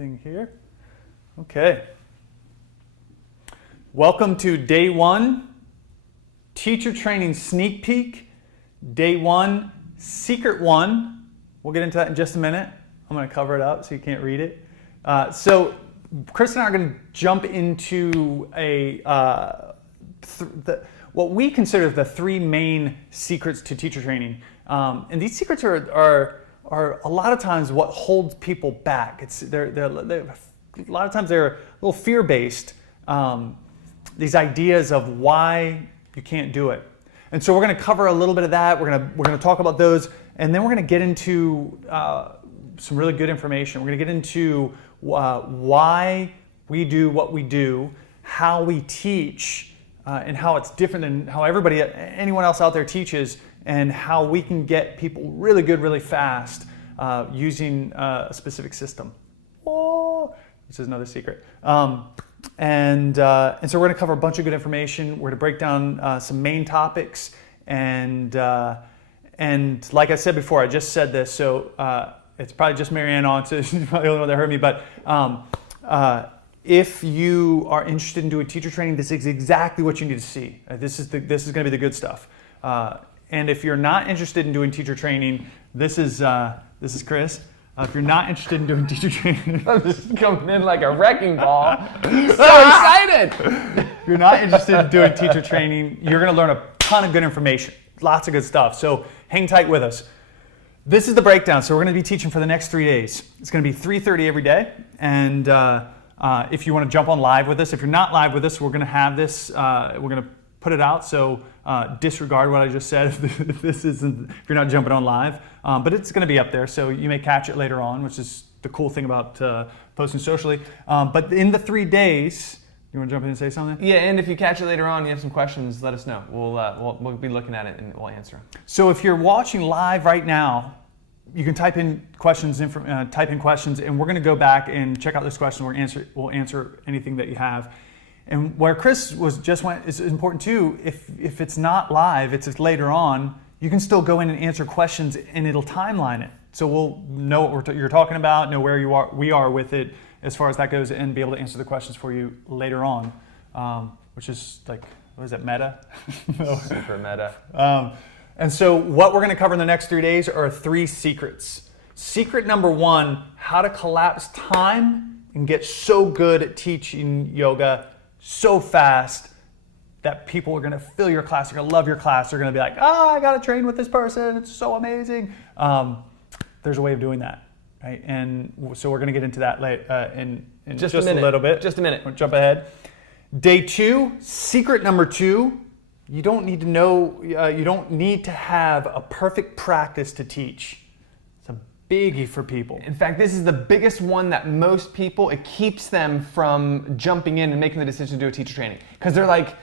thing here. Okay. Welcome to day 1, teacher training sneak peek. Day 1, secret 1. We'll get into that in just a minute. I'm going to cover it up so you can't read it. So Chris and I are going to jump into what we consider the 3 main secrets to teacher training. And these secrets are a lot of times what holds people back. They're a lot of times they're a little fear-based. These ideas of why you can't do it. And so we're going to cover a little bit of that. We're going to talk about those, and then we're going to get into some really good information. We're going to get into why we do what we do, how we teach, and how it's different than how anyone else out there teaches, and how we can get people really good really fast using a specific system. Oh, this is another secret. And so we're going to cover a bunch of good information. We're going to break down some main topics, and like I said before, I just said this, so it's probably just Marianne on, so she's probably the only one that heard me. But if you are interested in doing teacher training, this is exactly what you need to see. This is going to be the good stuff. And if you're not interested in doing teacher training, this is Chris. If you're not interested in doing teacher training, I'm just coming in like a wrecking ball. So excited! If you're not interested in doing teacher training, you're going to learn a ton of good information, lots of good stuff. So hang tight with us. This is the breakdown. So we're going to be teaching for the next 3 days. It's going to be 3:30 every day. And if you want to jump on live with us, if you're not live with us, we're going to have this. We're going to put it out. So disregard what I just said if you're not jumping on live. But it's going to be up there, so you may catch it later on, which is the cool thing about posting socially. But in the 3 days, you want to jump in and say something? Yeah, and if you catch it later on, you have some questions, let us know. We'll be looking at it and we'll answer them. So if you're watching live right now, you can type in questions, and we're going to go back and check out this question. We'll answer anything that you have. And where Chris went is important too. If it's not live, it's later on, you can still go in and answer questions, and it'll timeline it. So we'll know what you're talking about, know where we are with it as far as that goes, and be able to answer the questions for you later on, which is like, what is it, meta? Super meta. And so what we're going to cover in the next 3 days are 3 secrets. Secret number 1, how to collapse time and get so good at teaching yoga so fast that people are going to fill your class, they're going to love your class, they're going to be like, I got to train with this person, it's so amazing. There's a way of doing that, right? And so we're going to get into that in just a little bit. Just a minute. We'll jump ahead. Day 2, secret number 2, you don't need to have a perfect practice to teach. It's a biggie for people. In fact, this is the biggest one that most people, it keeps them from jumping in and making the decision to do a teacher training. Because they're like,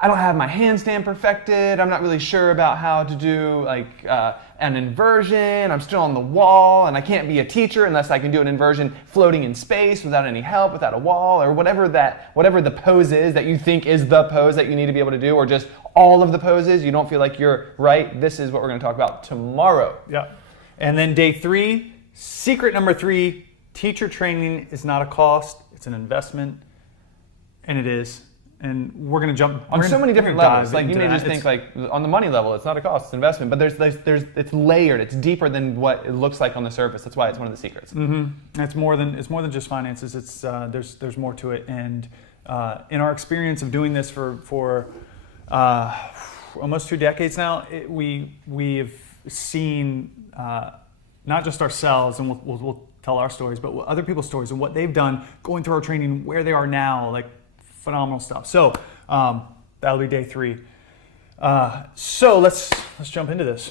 I don't have my handstand perfected, I'm not really sure about how to do like an inversion, I'm still on the wall, and I can't be a teacher unless I can do an inversion floating in space without any help, without a wall, or whatever the pose is that you think is the pose that you need to be able to do, or just all of the poses, you don't feel like you're right. This is what we're going to talk about tomorrow. Yeah. And then day 3, secret number 3, teacher training is not a cost, it's an investment, and it is. And we're going to jump on so many different levels. Like you may just think like on the money level, it's not a cost, it's an investment. But it's layered. It's deeper than what it looks like on the surface. That's why it's one of the secrets. Mm-hmm. It's more than just finances. It's there's more to it. And in our experience of doing this for almost 2 decades now, we have seen not just ourselves, and we'll tell our stories, but other people's stories and what they've done going through our training, where they are now, like. Phenomenal stuff. So that'll be day 3. So let's jump into this.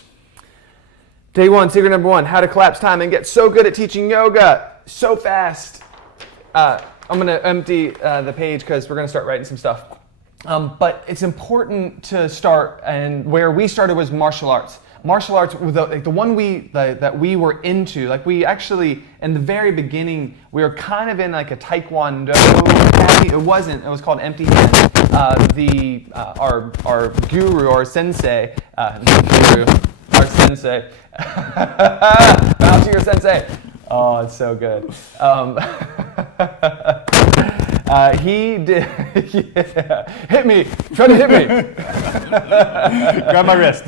Day 1, secret number 1, how to collapse time and get so good at teaching yoga so fast. I'm going to empty the page because we're going to start writing some stuff. But it's important to start, and where we started was martial arts. Martial arts, the one that we were into, like we actually, in the very beginning, we were kind of in like a Taekwondo academy. It was called Empty Hands. Our guru, our sensei, bow to your sensei. Oh, it's so good. He did. Yeah. Hit me. Try to hit me. Grab my wrist.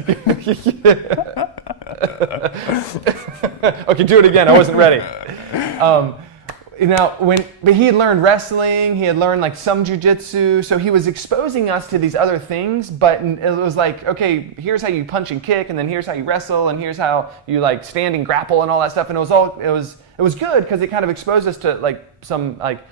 Okay, do it again. I wasn't ready. But he had learned wrestling, he had learned like some jujitsu, so he was exposing us to these other things, but it was like, okay, here's how you punch and kick, and then here's how you wrestle, and here's how you like stand and grapple and all that stuff, and it was good because it kind of exposed us to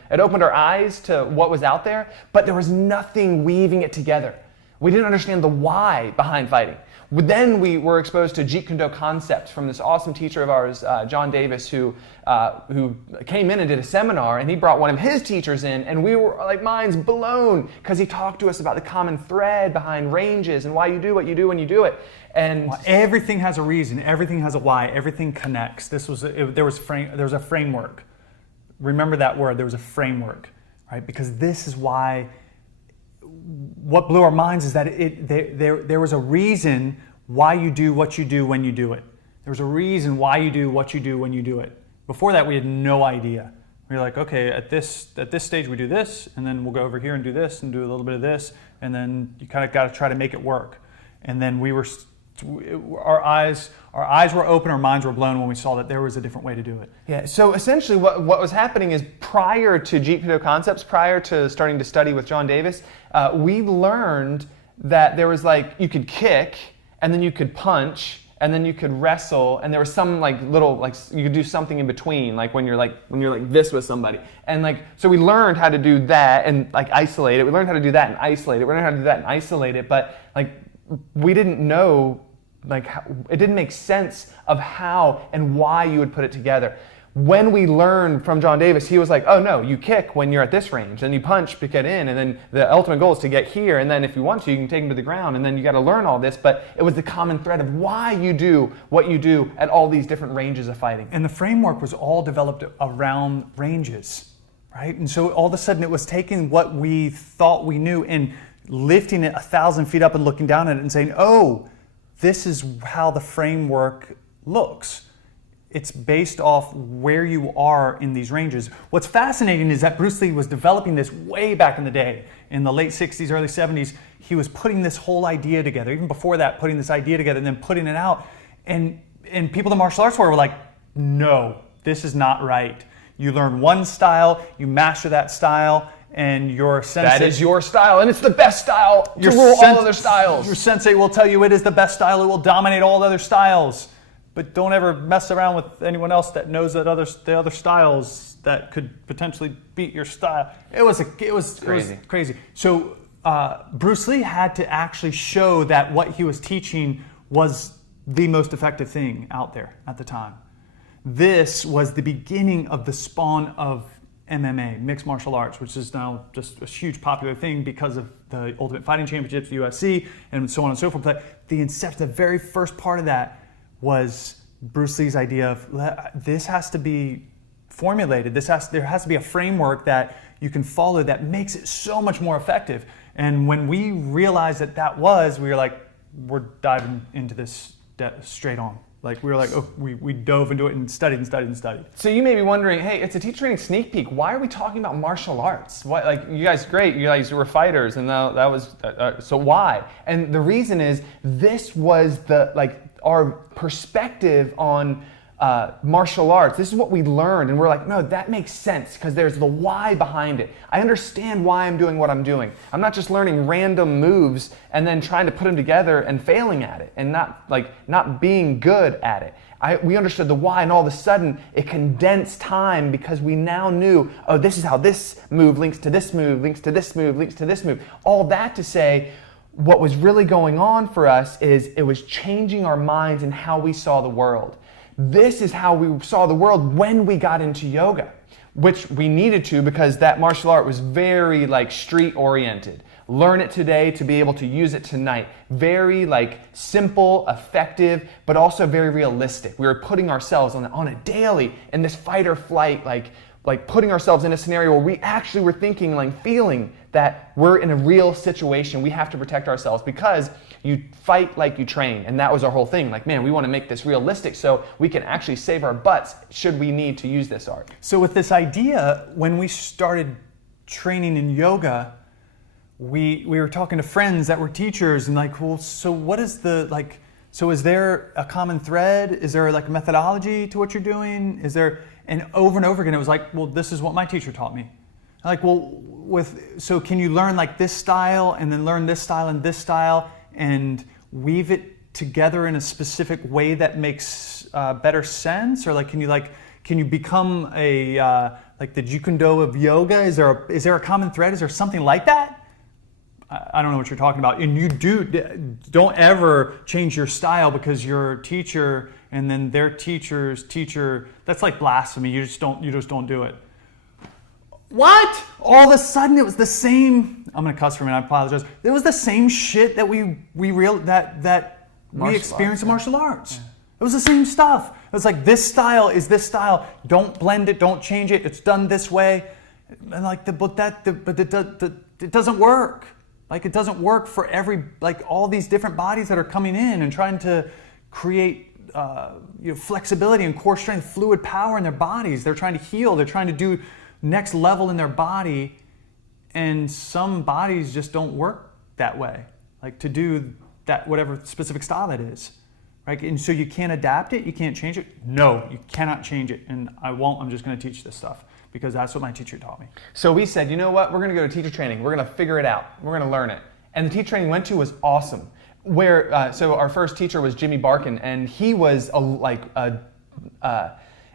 it opened our eyes to what was out there, but there was nothing weaving it together. We didn't understand the why behind fighting. Then we were exposed to Jeet Kune Do concepts from this awesome teacher of ours, John Davis, who came in and did a seminar, and he brought one of his teachers in, and we were like minds blown because he talked to us about the common thread behind ranges and why you do what you do when you do it. And everything has a reason, everything has a why, everything connects. There was a framework. Remember that word, there was a framework, right? Because this is why. What blew our minds is that there was a reason why you do what you do when you do it. There was a reason why you do what you do when you do it. Before that, we had no idea. We were like, okay, at this stage we do this, and then we'll go over here and do this, and do a little bit of this, and then you kind of got to try to make it work. And then our eyes were open, our minds were blown when we saw that there was a different way to do it. Yeah, so essentially what was happening is prior to Jeet Kune Do concepts, prior to starting to study with John Davis, we learned that there was like, you could kick, and then you could punch, and then you could wrestle, and there was some like little, like you could do something in between, like when you're like this with somebody. And like, so we learned how to do that and like isolate it. We learned how to do that and isolate it. We learned how to do that and isolate it, but like we didn't know, like it didn't make sense of how and why you would put it together. When we learned from John Davis, he was like, oh no, you kick when you're at this range, and you punch to get in, and then the ultimate goal is to get here, and then if you want to, you can take him to the ground, and then you got to learn all this, but it was the common thread of why you do what you do at all these different ranges of fighting. And the framework was all developed around ranges, right? And so all of a sudden it was taking what we thought we knew and lifting it 1,000 feet up and looking down at it and saying, oh, this is how the framework looks. It's based off where you are in these ranges. What's fascinating is that Bruce Lee was developing this way back in the day. In the late 60s, early 70s, he was putting this whole idea together. Even before that, putting this idea together and then putting it out. And people in the martial arts world were like, no, this is not right. You learn one style, you master that style, and your sensei... That is your style, and it's the best style to rule all other styles. Your sensei will tell you it is the best style, it will dominate all other styles. But don't ever mess around with anyone else that knows that the other styles that could potentially beat your style. It was crazy. So Bruce Lee had to actually show that what he was teaching was the most effective thing out there at the time. This was the beginning of the spawn of MMA, mixed martial arts, which is now just a huge popular thing because of the Ultimate Fighting Championships, the UFC, and so on and so forth. But the inception, the very first part of that was Bruce Lee's idea of this has to be formulated. There has to be a framework that you can follow that makes it so much more effective. And when we realized that we were like, we're diving into this straight on. Like we were like, oh, we dove into it and studied and studied and studied. So you may be wondering, hey, it's a teacher training sneak peek. Why are we talking about martial arts? Why, like you guys, great, you guys were fighters, and that was so why? And the reason is this was our perspective on martial arts. This is what we learned, and we're like, no, that makes sense because there's the why behind it. I understand why I'm doing what I'm doing. I'm not just learning random moves and then trying to put them together and failing at it and not being good at it. We understood the why, and all of a sudden it condensed time because we now knew, oh, this is how this move links to this move, links to this move, links to this move. All that to say, what was really going on for us is it was changing our minds and how we saw the world. This is how we saw the world when we got into yoga, which we needed to because that martial art was very street oriented. Learn it today to be able to use it tonight. Very simple, effective, but also very realistic. We were putting ourselves on a daily in this fight or flight, putting ourselves in a scenario where we actually were thinking, feeling that we're in a real situation. We have to protect ourselves because You fight like you train. And that was our whole thing. Like, man, we want to make this realistic so we can actually save our butts should we need to use this art. So with this idea, when we started training in yoga, we were talking to friends that were teachers and like, well, so what is the, like, so is there a common thread? Is there like a methodology to what you're doing? Is there, and over again, it was like, well, this is what my teacher taught me. Like, well, so can you learn like this style and then learn this style and this style and weave it together in a specific way that makes better sense? Or like, can you become a, like the Jeet Kune Do of yoga? Is there a common thread? Is there something like that? I don't know what you're talking about. And you don't ever change your style because your teacher and then their teacher's teacher, that's like blasphemy. You just don't do it. What? All of a sudden it was the same, I'm gonna cuss for a minute, I apologize. It was the same shit that we experienced in martial arts. Yeah. It was the same stuff. It was like, this style is this style. Don't blend it, don't change it. It's done this way. And like, it doesn't work. Like, it doesn't work for all these different bodies that are coming in and trying to create flexibility and core strength, fluid power in their bodies. They're trying to heal. They're trying to do next level in their body. And some bodies just don't work that way. Like, to do that, whatever specific style it is. Right? And so you can't adapt it. You can't change it. No, you cannot change it. And I won't. I'm just going to teach this stuff, because that's what my teacher taught me. So we said, you know what, we're going to go to teacher training. We're going to figure it out. We're going to learn it. And the teacher training we went to was awesome. So our first teacher was Jimmy Barkin, and he was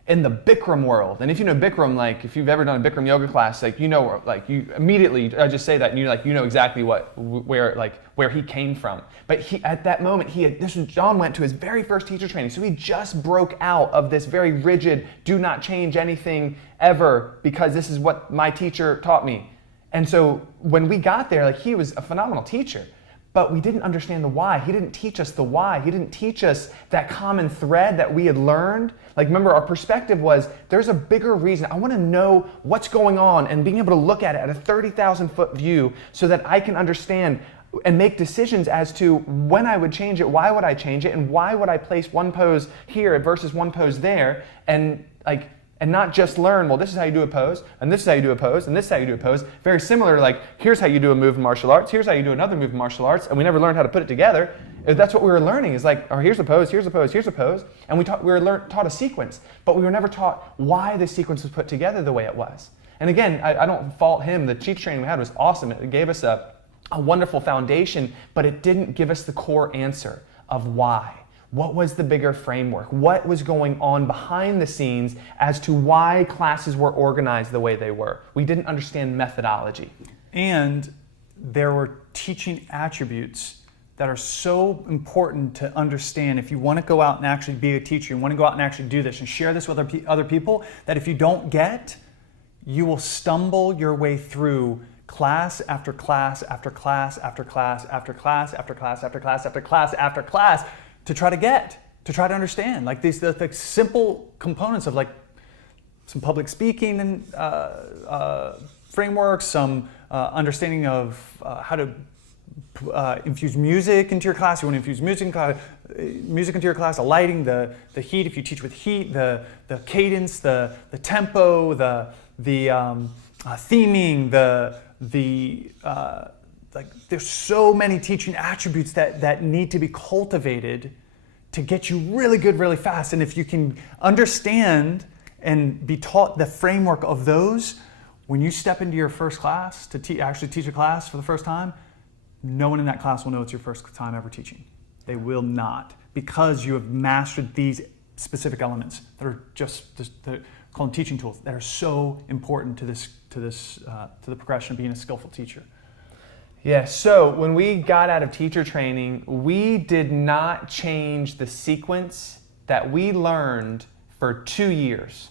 in the Bikram world. And if you know Bikram, like if you've ever done a Bikram yoga class, like you immediately, I just say that, and you know exactly where he came from. But at that moment, John went to his very first teacher training, so he just broke out of this very rigid, do not change anything ever because this is what my teacher taught me. And so when we got there, like, he was a phenomenal teacher, but we didn't understand the why. He didn't teach us the why. He didn't teach us that common thread that we had learned. Like, remember, our perspective was, there's a bigger reason. I want to know what's going on and being able to look at it at a 30,000 foot view so that I can understand and make decisions as to when I would change it, why would I change it, and why would I place one pose here versus one pose there, and not just learn, well, this is how you do a pose, and this is how you do a pose, and this is how you do a pose. Very similar to, like, here's how you do a move in martial arts, here's how you do another move in martial arts, and we never learned how to put it together. That's what we were learning, is like, oh, here's a pose, here's a pose, here's a pose, and we were taught a sequence, but we were never taught why the sequence was put together the way it was. And again, I don't fault him. The teacher training we had was awesome. It gave us a wonderful foundation, but it didn't give us the core answer of why. What was the bigger framework? What was going on behind the scenes as to why classes were organized the way they were? We didn't understand methodology. And there were teaching attributes that are so important to understand if you want to go out and actually be a teacher, you want to go out and actually do this and share this with other people, that if you don't get, you will stumble your way through class after class after class after class after class after class after class after class after class to try to understand, like these the simple components of like some public speaking and frameworks, some understanding of how to infuse music into your class. You want to infuse music into your class, the lighting, the heat, if you teach with heat, the cadence, the tempo, the theming, like there's so many teaching attributes that need to be cultivated to get you really good really fast. And if you can understand and be taught the framework of those, when you step into your first class to actually teach a class for the first time, no one in that class will know it's your first time ever teaching. They will not, because you have mastered these specific elements that are they're called teaching tools that are so important to the progression of being a skillful teacher. Yeah, so when we got out of teacher training, we did not change the sequence that we learned for 2 years.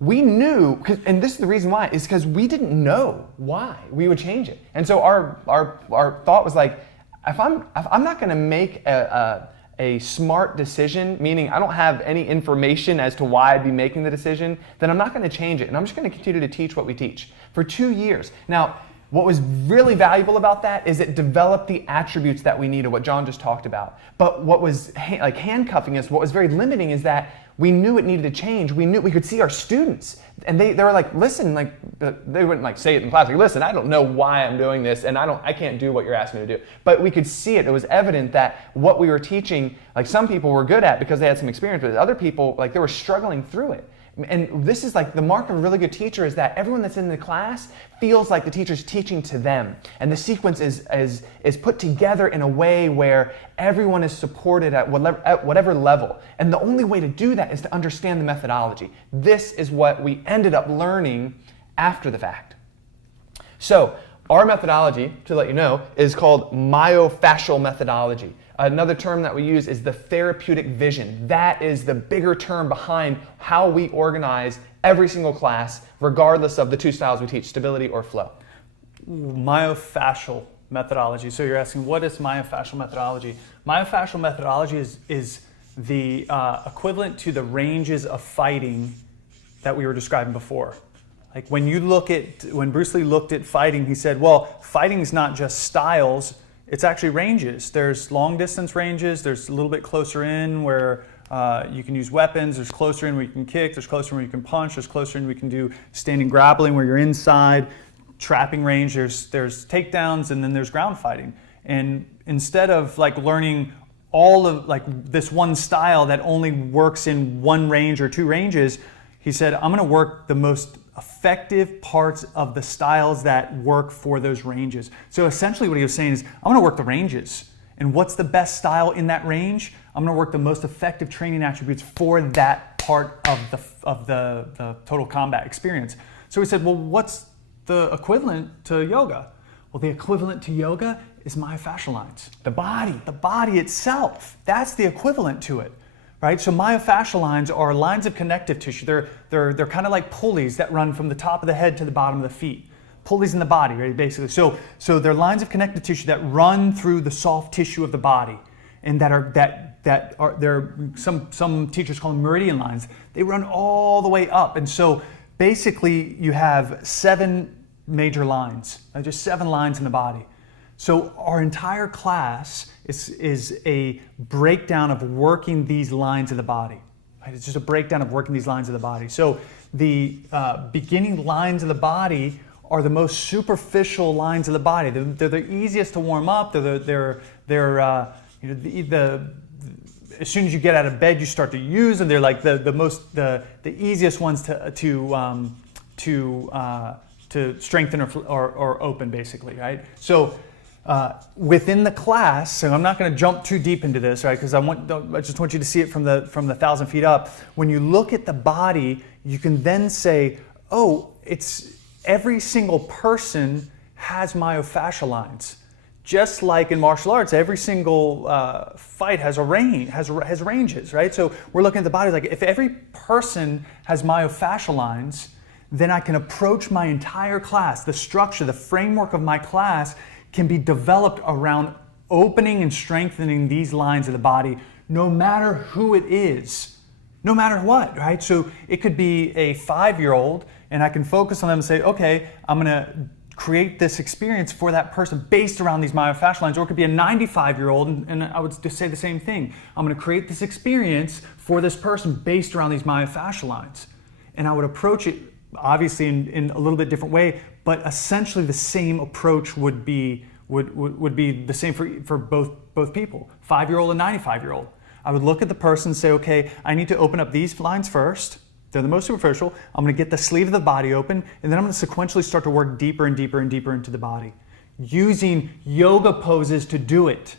We knew, and this is the reason why, is because we didn't know why we would change it. And so our thought was like, if I'm not going to make a smart decision, meaning I don't have any information as to why I'd be making the decision, then I'm not going to change it. And I'm just going to continue to teach what we teach for 2 years. Now, What was really valuable about that is it developed the attributes that we needed, what John just talked about. But what was like handcuffing us, what was very limiting is that we knew it needed to change. We knew we could see our students, and they were like, listen, like they wouldn't like say it in class, like, listen, I don't know why I'm doing this, and I can't do what you're asking me to do. But we could see it. It was evident that what we were teaching, like some people were good at because they had some experience with it. Other people, like they were struggling through it. And this is like the mark of a really good teacher is that everyone that's in the class feels like the teacher's teaching to them. And the sequence is put together in a way where everyone is supported at whatever level. And the only way to do that is to understand the methodology. This is what we ended up learning after the fact. So our methodology, to let you know, is called myofascial methodology. Another term that we use is the therapeutic vision. That is the bigger term behind how we organize every single class, regardless of the two styles we teach, stability or flow. Myofascial methodology. So you're asking, what is myofascial methodology? Myofascial methodology is the equivalent to the ranges of fighting that we were describing before. Like when Bruce Lee looked at fighting, he said, well, fighting is not just styles, it's actually ranges. There's long distance ranges, there's a little bit closer in where you can use weapons, there's closer in where you can kick, there's closer in where you can punch, there's closer in where you can do standing grappling where you're inside, trapping range, there's takedowns, and then there's ground fighting. And instead of like learning all of like this one style that only works in one range or two ranges, he said, I'm gonna work the most effective parts of the styles that work for those ranges. So essentially what he was saying is, I'm gonna work the ranges. And what's the best style in that range? I'm gonna work the most effective training attributes for that part of the total combat experience. So he said, well, what's the equivalent to yoga? Well, the equivalent to yoga is myofascial lines. The body itself, that's the equivalent to it. Right? So myofascial lines are lines of connective tissue. They're kind of like pulleys that run from the top of the head to the bottom of the feet. Pulleys in the body, right? Basically. So they're lines of connective tissue that run through the soft tissue of the body, and some teachers call them meridian lines. They run all the way up, and so basically you have 7 major lines, just 7 lines in the body. So our entire class is a breakdown of working these lines of the body. Right? It's just a breakdown of working these lines of the body. So the beginning lines of the body are the most superficial lines of the body. They're the easiest to warm up. As soon as you get out of bed, you start to use them. They're like the easiest ones to strengthen or open, basically, right? So. Within the class, so I'm not going to jump too deep into this, right? Because I just want you to see it from the 1,000 feet up. When you look at the body, you can then say, oh, it's every single person has myofascial lines. Just like in martial arts, every single fight has a range, has ranges, right? So we're looking at the body like if every person has myofascial lines, then I can approach my entire class, the structure, the framework of my class can be developed around opening and strengthening these lines of the body, no matter who it is, no matter what, right? So it could be a 5-year-old, and I can focus on them and say, okay, I'm gonna create this experience for that person based around these myofascial lines, or it could be a 95-year-old, and I would just say the same thing. I'm gonna create this experience for this person based around these myofascial lines. And I would approach it obviously in a little bit different way, but essentially the same approach would be the same for both people, 5-year-old and 95-year-old. I would look at the person and say, okay, I need to open up these lines first. They're the most superficial. I'm going to get the sleeve of the body open, and then I'm going to sequentially start to work deeper and deeper and deeper into the body, using yoga poses to do it.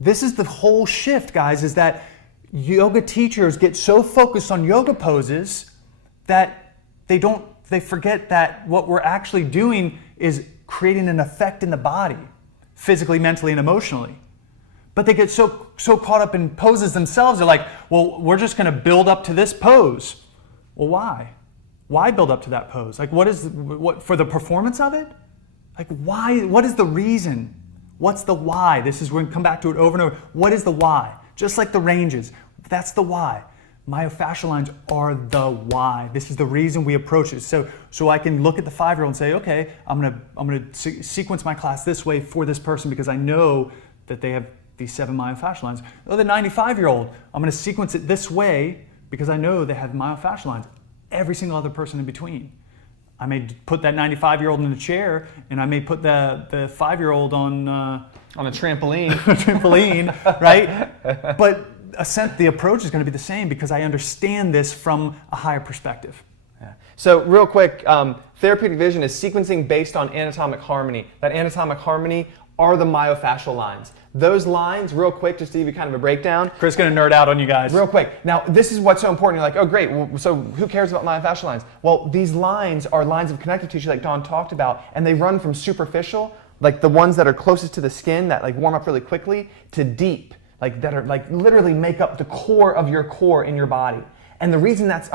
This is the whole shift, guys, is that yoga teachers get so focused on yoga poses that they forget that what we're actually doing is creating an effect in the body, physically, mentally, and emotionally. But they get so caught up in poses themselves, they're like, well, we're just gonna build up to this pose. Well, why? Why build up to that pose? Like, what for the performance of it? Like, why? What is the reason? What's the why? We're gonna come back to it over and over. What is the why? Just like the ranges, that's the why. myofascial lines are the why. This is the reason we approach it. So I can look at the 5-year-old and say, okay, I'm gonna sequence my class this way for this person because I know that they have these 7 myofascial lines. Oh, the 95-year-old, I'm gonna sequence it this way because I know they have myofascial lines. Every single other person in between. I may put that 95-year-old in a chair, and I may put the 5-year-old on a trampoline. trampoline, right? But the approach is going to be the same because I understand this from a higher perspective. Yeah. So real quick, therapeutic vision is sequencing based on anatomic harmony. That anatomic harmony are the myofascial lines. Those lines, real quick, just to give you kind of a breakdown. Chris is going to nerd out on you guys. Real quick. Now, this is what's so important. You're like, oh, great. Well, so who cares about myofascial lines? Well, these lines are lines of connective tissue like Don talked about, and they run from superficial, like the ones that are closest to the skin that like warm up really quickly, to deep, like that are like literally make up the core of your core in your body. And the reason that's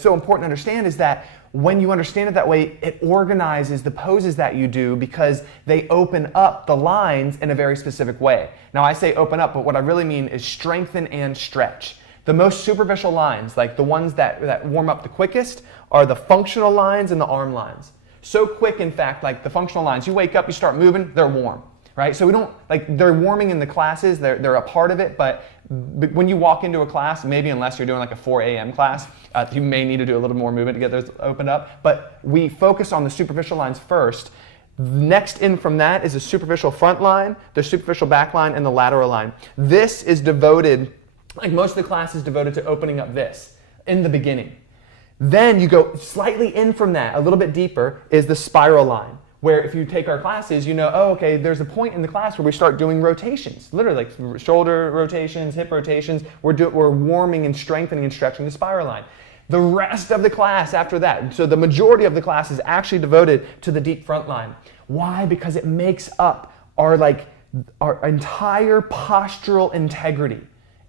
so important to understand is that when you understand it that way, it organizes the poses that you do because they open up the lines in a very specific way. Now I say open up, but what I really mean is strengthen and stretch. The most superficial lines, like the ones that warm up the quickest, are the functional lines and the arm lines. So quick, in fact, like the functional lines, you wake up, you start moving, they're warm. Right? So we don't, like, they're warming in the classes, they're a part of it, but when you walk into a class, maybe unless you're doing like a 4 a.m. class, you may need to do a little more movement to get those opened up, but we focus on the superficial lines first. Next in from that is the superficial front line, the superficial back line, and the lateral line. This is devoted, like most of the class is devoted to opening up this in the beginning. Then you go slightly in from that, a little bit deeper, is the spiral line. Where if you take our classes, you know, oh, okay, there's a point in the class where we start doing rotations, literally like shoulder rotations, hip rotations. We're warming and strengthening and stretching the spiral line. The rest of the class after that, so the majority of the class is actually devoted to the deep front line. Why? Because it makes up our entire postural integrity.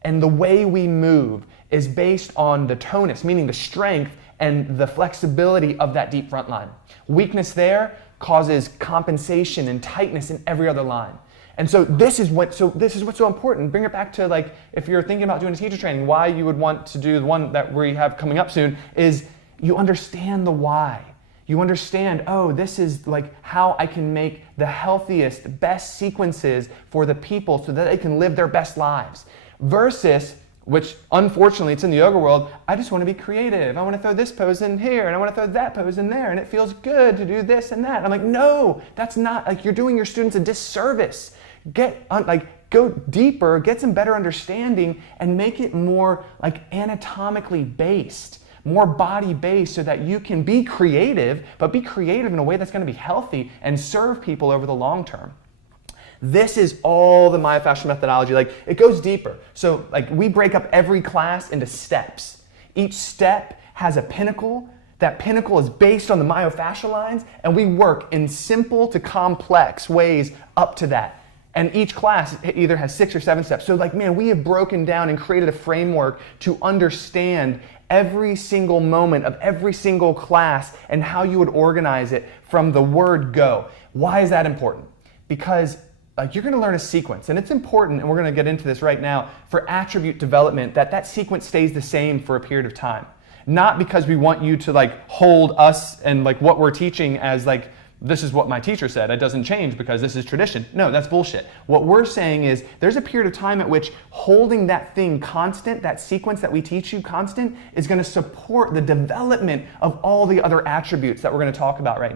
And the way we move is based on the tonus, meaning the strength and the flexibility of that deep front line. Weakness there causes compensation and tightness in every other line. And so this is what's so important. Bring it back to, like, if you're thinking about doing a teacher training, why you would want to do the one that we have coming up soon is you understand the why. You understand, oh, this is like how I can make the healthiest, best sequences for the people so that they can live their best lives. Versus, which unfortunately it's in the yoga world, I just want to be creative. I want to throw this pose in here and I want to throw that pose in there and it feels good to do this and that. I'm like, no, that's not, like, you're doing your students a disservice. Go deeper, get some better understanding and make it more like anatomically based, more body based so that you can be creative, but be creative in a way that's going to be healthy and serve people over the long term. This is all the myofascial methodology. Like, it goes deeper. So, like, we break up every class into steps. Each step has a pinnacle. That pinnacle is based on the myofascial lines, and we work in simple to complex ways up to that. And each class either has 6 or 7 steps. So, like, man, we have broken down and created a framework to understand every single moment of every single class and how you would organize it from the word go. Why is that important? Because you're going to learn a sequence, and it's important, and we're going to get into this right now, for attribute development, that sequence stays the same for a period of time. Not because we want you to, like, hold us and, like, what we're teaching as, like, this is what my teacher said, it doesn't change because this is tradition. No, that's bullshit. What we're saying is there's a period of time at which holding that thing constant, that sequence that we teach you constant, is going to support the development of all the other attributes that we're going to talk about right now.